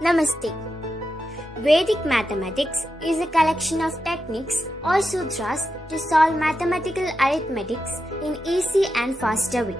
Namaste. Vedic mathematics is a collection of techniques or sutras to solve mathematical arithmetics in easy and faster way.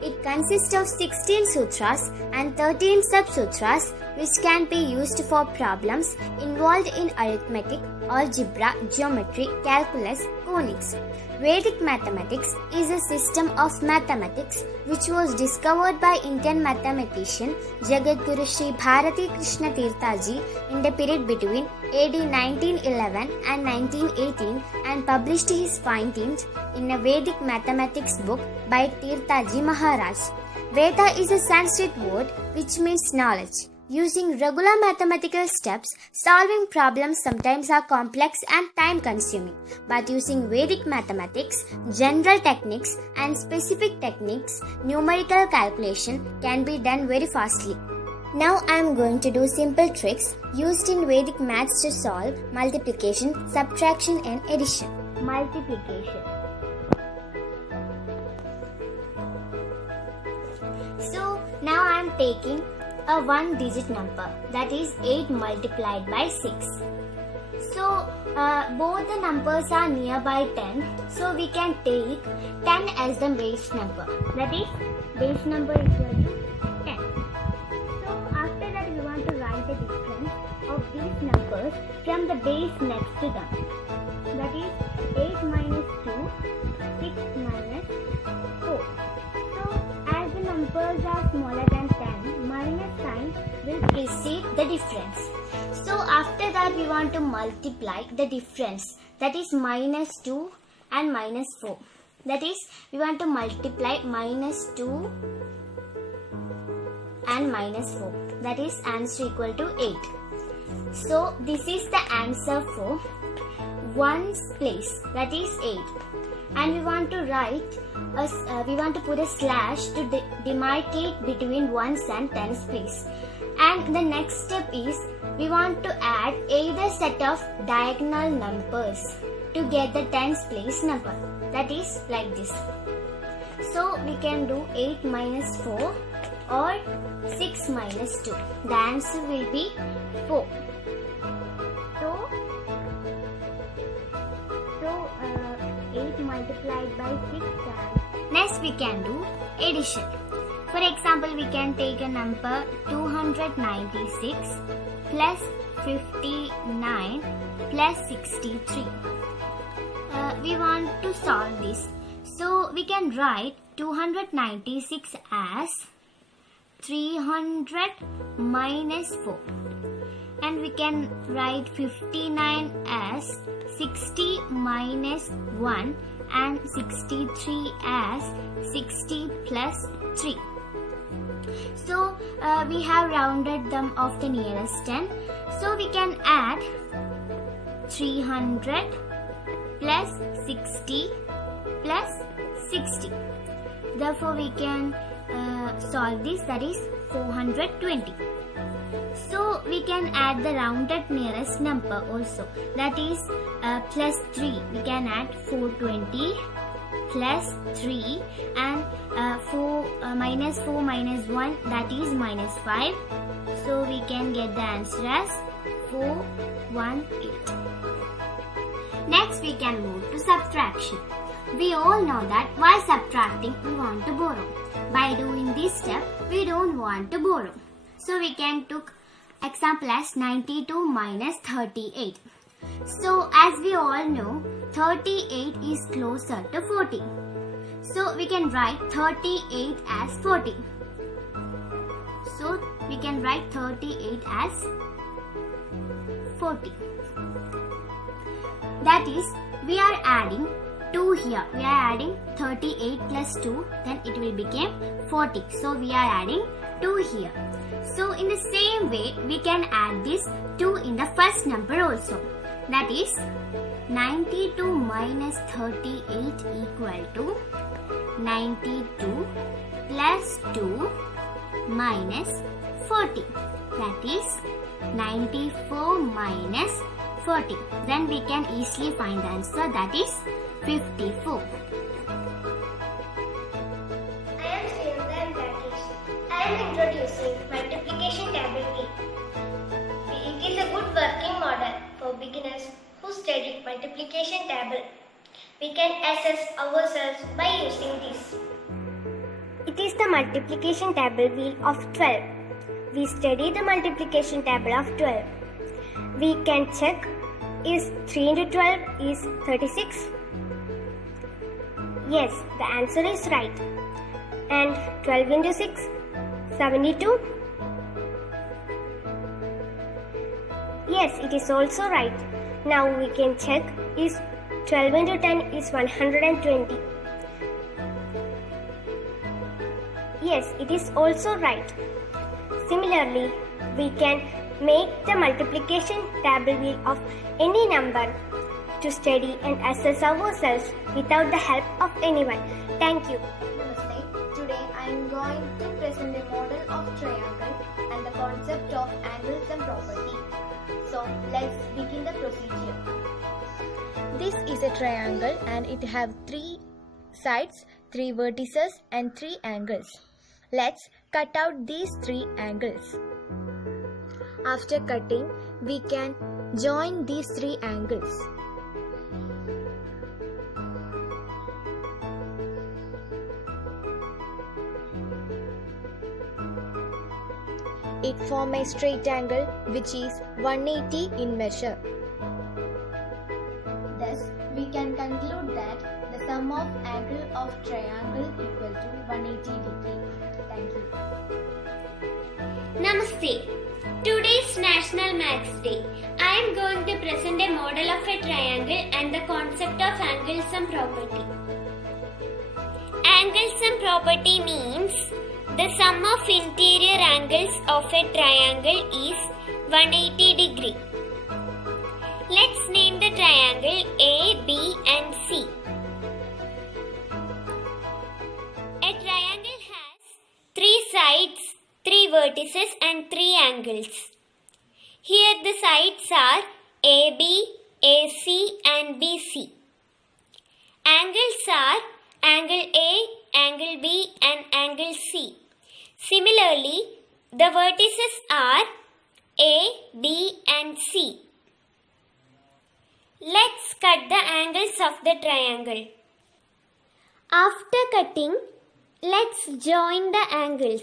It consists of 16 sutras and 13 sub-sutras which can be used for problems involved in arithmetic, algebra, geometry, calculus, conics. Vedic mathematics is a system of mathematics which was discovered by Indian mathematician Jagadguru Sri Bharati Krishna Tirthaji in the period between AD 1911 and 1918 and published his findings in a Vedic mathematics book by Tirthaji Maharaj. Veda is a Sanskrit word which means knowledge. Using regular mathematical steps, solving problems sometimes are complex and time-consuming. But using Vedic mathematics, general techniques and specific techniques, numerical calculation can be done very fastly. Now I am going to do simple tricks used in Vedic maths to solve multiplication, subtraction and addition. Multiplication. So now I am taking a one-digit number, that is 8 multiplied by 6. So both the numbers are nearby 10, so we can take 10 as the base number, that is base number equal to 10. So after that we want to write the difference of these numbers from the base next to them, that is 8 minus 2, 6 minus 4. So as the numbers are smaller than 10, minus sign will precede the difference. So after that we want to multiply the difference, that is minus 2 and minus 4. That is we want to multiply minus 2 and minus 4. That is answer equal to 8. So this is the answer for ones place, that is 8. And we want to put a slash to demarcate between ones and tens place. And the next step is we want to add either set of diagonal numbers to get the tens place number. That is like this. So we can do 8 minus 4 or 6 minus 2. The answer will be 4. So 8 multiplied by 6 and next we can do addition. For example, we can take a number 296 plus 59 plus 63. We want to solve this. So we can write 296 as 300 minus 4. And we can write 59 as 60 minus 1 and 63 as 60 plus 3. So we have rounded them off the nearest 10. So we can add 300 plus 60 plus 60. Therefore we can solve this, that is 420. So we can add the rounded nearest number also, that is plus 3. We can add 420 plus 3 and 4 minus 1, that is minus 5. So we can get the answer as 418. Next we can move to subtraction. We all know that while subtracting we want to borrow. By doing this step we don't want to borrow. So we can take example as 92 minus 38. So as we all know, 38 is closer to 40. So we can write 38 as 40. So we can write 38 as 40. That is, we are adding 2 here. We are adding 38 plus 2, then it will become 40. So we are adding 2 here. So in the same way, we can add this 2 in the first number also. That is 92 minus 38 equal to 92 plus 2 minus 40. That is 94 minus 40. Then we can easily find the answer, that is 54. I am Sriyanka and Rakesh. I am introducing multiplication table key. we can assess ourselves by using this. It is the multiplication table wheel of 12. We study the multiplication table of 12. We can check, is 3 into 12 is 36? Yes, the answer is right. And 12 into 6, 72? Yes, it is also right. Now we can check, is 12 into 10 is 120? Yes, it is also right. Similarly, we can make the multiplication table wheel of any number to study and assess ourselves without the help of anyone. Thank you. Namaste. Today I am going to present a model of triangle and the concept of angles and property. So let's begin the procedure. This is a triangle and it have 3 sides, 3 vertices and 3 angles. Let's cut out these 3 angles. After cutting, we can join these 3 angles. It forms a straight angle which is 180 in measure. Thus, we can conclude that the sum of angle of triangle equal to 180 degree. Thank you. Namaste. Today is National Maths Day. I am going to present a model of a triangle and the concept of angle sum property. Angle sum property means the sum of interior angles of a triangle is 180 degree. Let's name the triangle A, B and C. A triangle has 3 sides, 3 vertices and 3 angles. Here the sides are AB, AC and BC. Angles are angle A, angle B and angle C. Similarly, the vertices are A, B and C. Let's cut the angles of the triangle. After cutting, let's join the angles.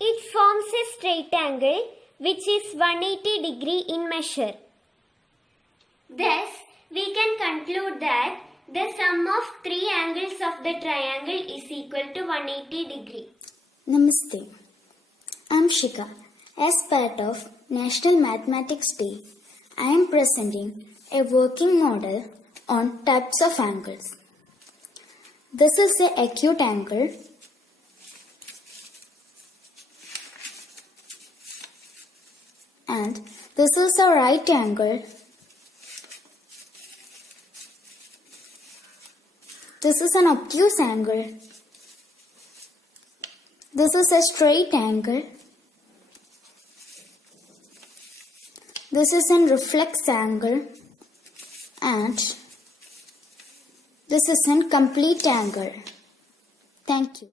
It forms a straight angle which is 180 degree in measure. Thus, we can conclude that the sum of 3 angles of the triangle is equal to 180 degree. Namaste. I am Shika. As part of National Mathematics Day, I am presenting a working model on types of angles. This is the acute angle. And this is a right angle. This is an obtuse angle. This is a straight angle. This is a reflex angle. And this is a complete angle. Thank you.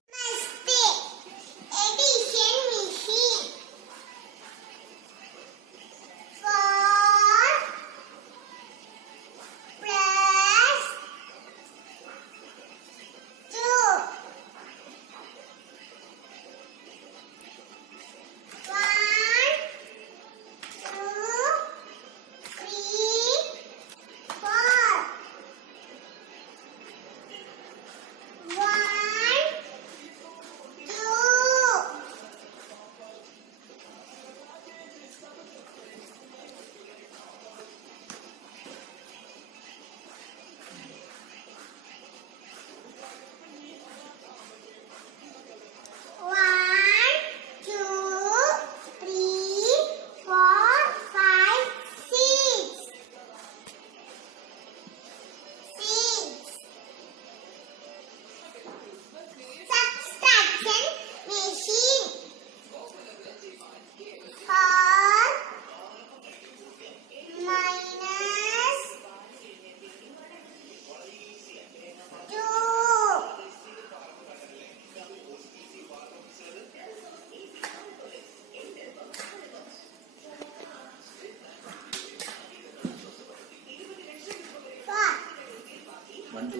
1, 2.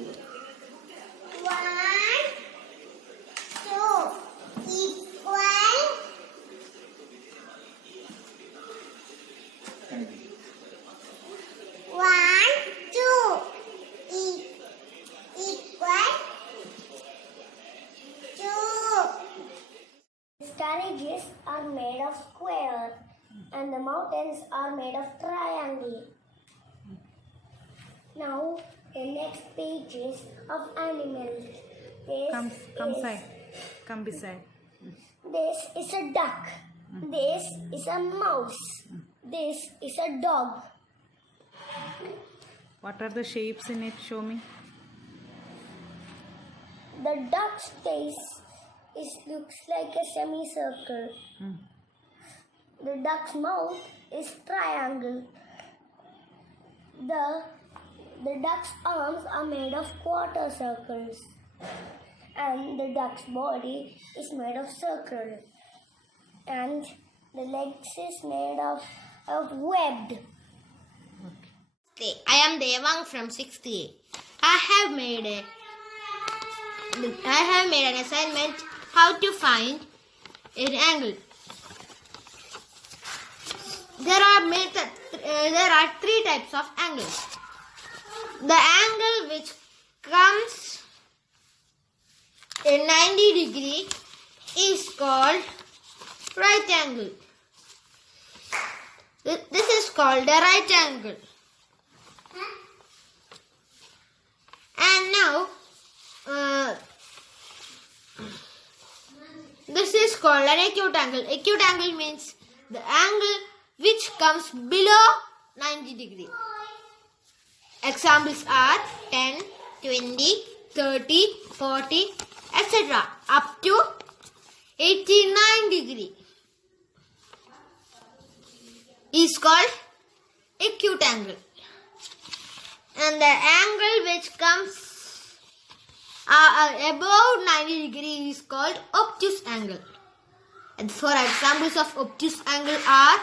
1, 2 equal Continue. 1, 2 equal 2. The carriages are made of square and the mountains are made of triangle. Now the next page is of animals. Come beside. This is a duck. This is a mouse. This is a dog. What are the shapes in it? Show me. The duck's face looks like a semicircle. The duck's mouth is triangle. The duck's arms are made of quarter circles. And the duck's body is made of circle. And the legs is made of webbed. I am Devang from 6th A. I have made an assignment how to find an angle. There are 3 types of angles. The angle which comes in 90 degree is called right angle. This is called a right angle. And now, this is called an acute angle. Acute angle means the angle which comes below 90 degree. Examples are 10, 20, 30, 40, etc. up to 89 degree is called acute angle. And the angle which comes above 90 degree is called obtuse angle. And for examples of obtuse angle are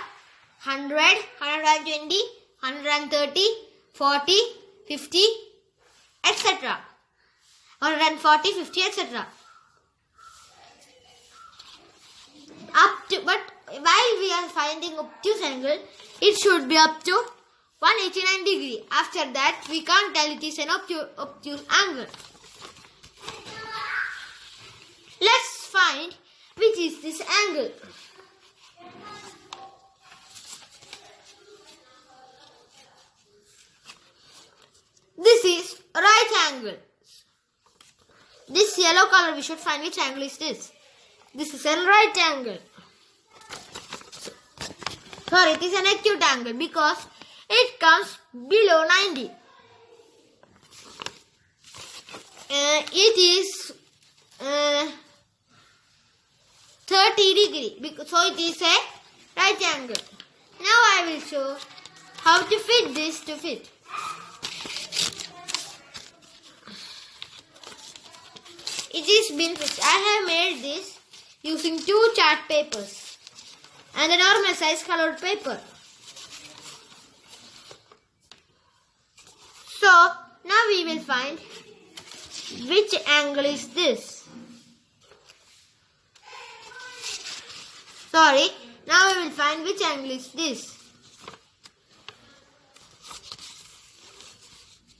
100, 120, 130, 40, 50, etc. 140, 50, etc. But while we are finding obtuse angle, it should be up to 189 degree. After that, we can't tell it is an obtuse angle. Let's find which is this angle. This is right angle. This yellow color, we should find which angle is this. This is a right angle. Sorry, it is an acute angle because it comes below 90. It is 30 degree. So it is a right angle. Now I will show how to fit this to fit. It is been fixed. I have made this using 2 chart papers and a normal size colored paper. So now we will find which angle is this. Sorry, now we will find which angle is this.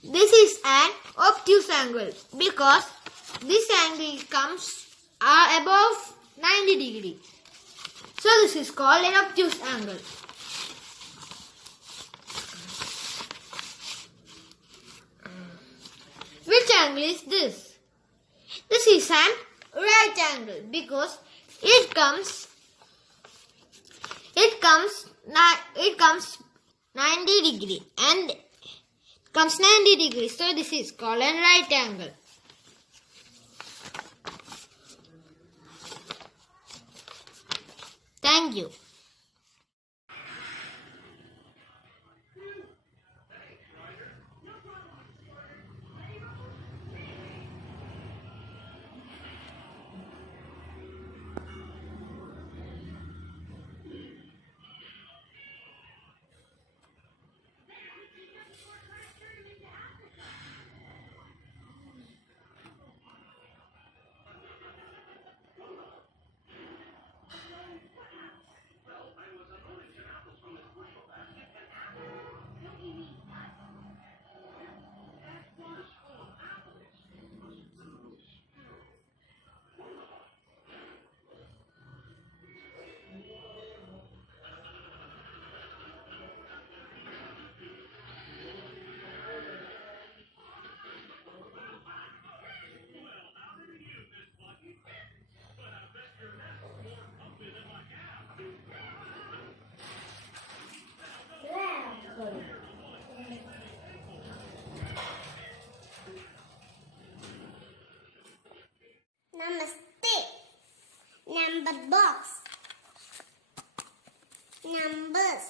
This is an obtuse angle because this angle comes above 90 degree. So this is called an obtuse angle. Which angle is this? This is an right angle because it comes 90 degree and comes 90 degrees. So this is called a right angle. Thank you. Number box. Numbers.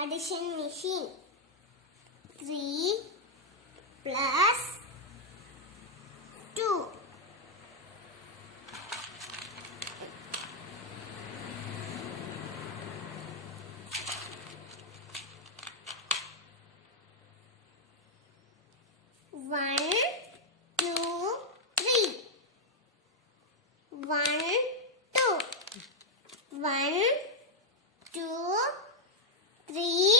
Addition machine. 3 plus 2. One, two, three. 1, 2. 1, 2, 3,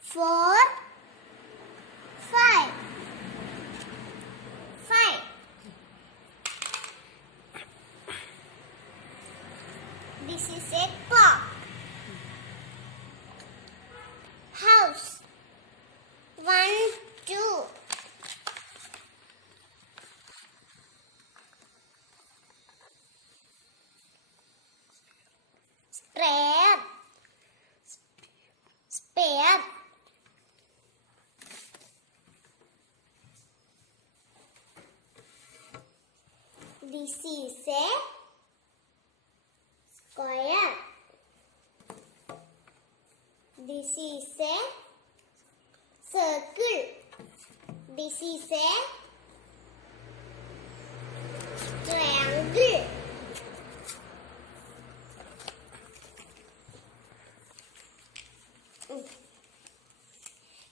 4, 5. 5. This is a park. House. 1, 2. Spare. Spare. This is a square. This is a circle. This is a triangle.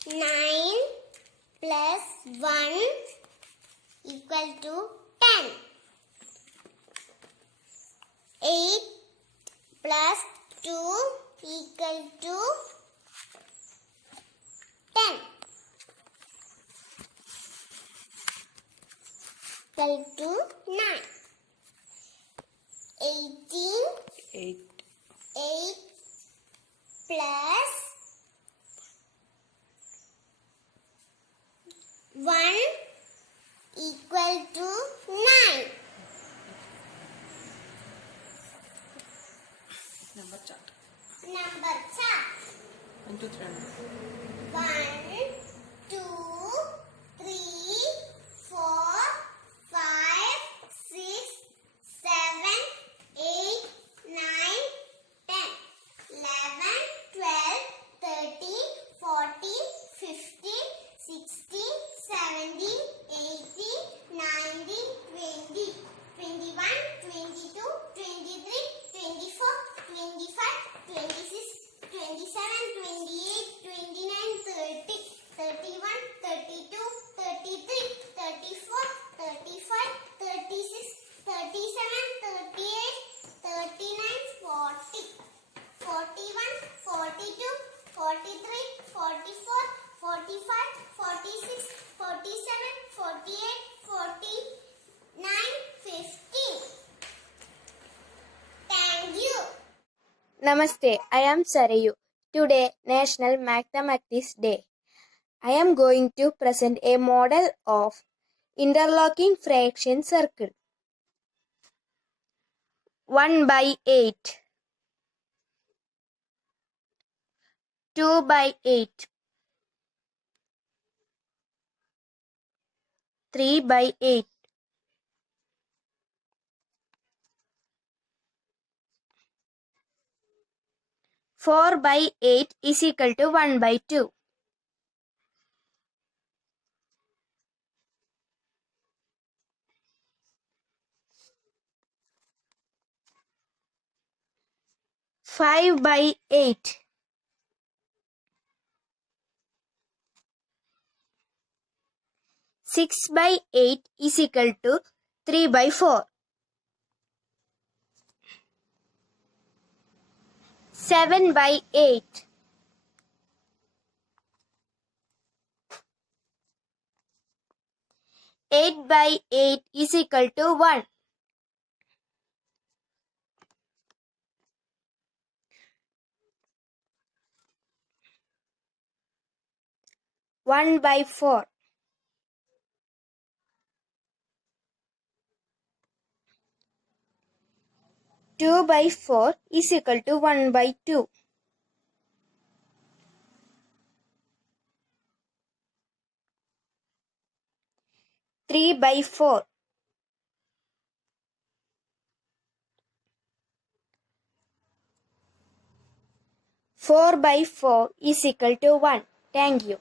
Nine plus 1 equal to 10. 8 plus 2 equal to 10. Equal to 9. 18. 8. 8 plus 1 equal to 9. Number chart. Number chart. 1, 2, 3. 1, 2, 3, 4, 5, 6, 7, 8, 9, 10, 11, 12, 13, 14, 15, 16, 17, 18, 19, 20, 21, 22, 23, 24, 25, 26, 27, 28, 29, 30, 31, 32, 33, 34, 35, 36, 37, 38, 39, 40, 41, 42, 43, 44, 45, 46, 47, 48, 49, 50. Thank you. Namaste, I am Sarayu. Today, National Mathematics Day. I am going to present a model of interlocking fraction circle. 1 by 8, 2 by 8, 3 by 8, 4 by 8 is equal to 1 by 2. 5 by 8. 6 by 8 is equal to 3 by 4. 7 by 8. 8 by 8 is equal to 1. 1 by 4. 2 by 4 is equal to 1 by 2. 3 by 4. 4 by 4 is equal to 1. Thank you.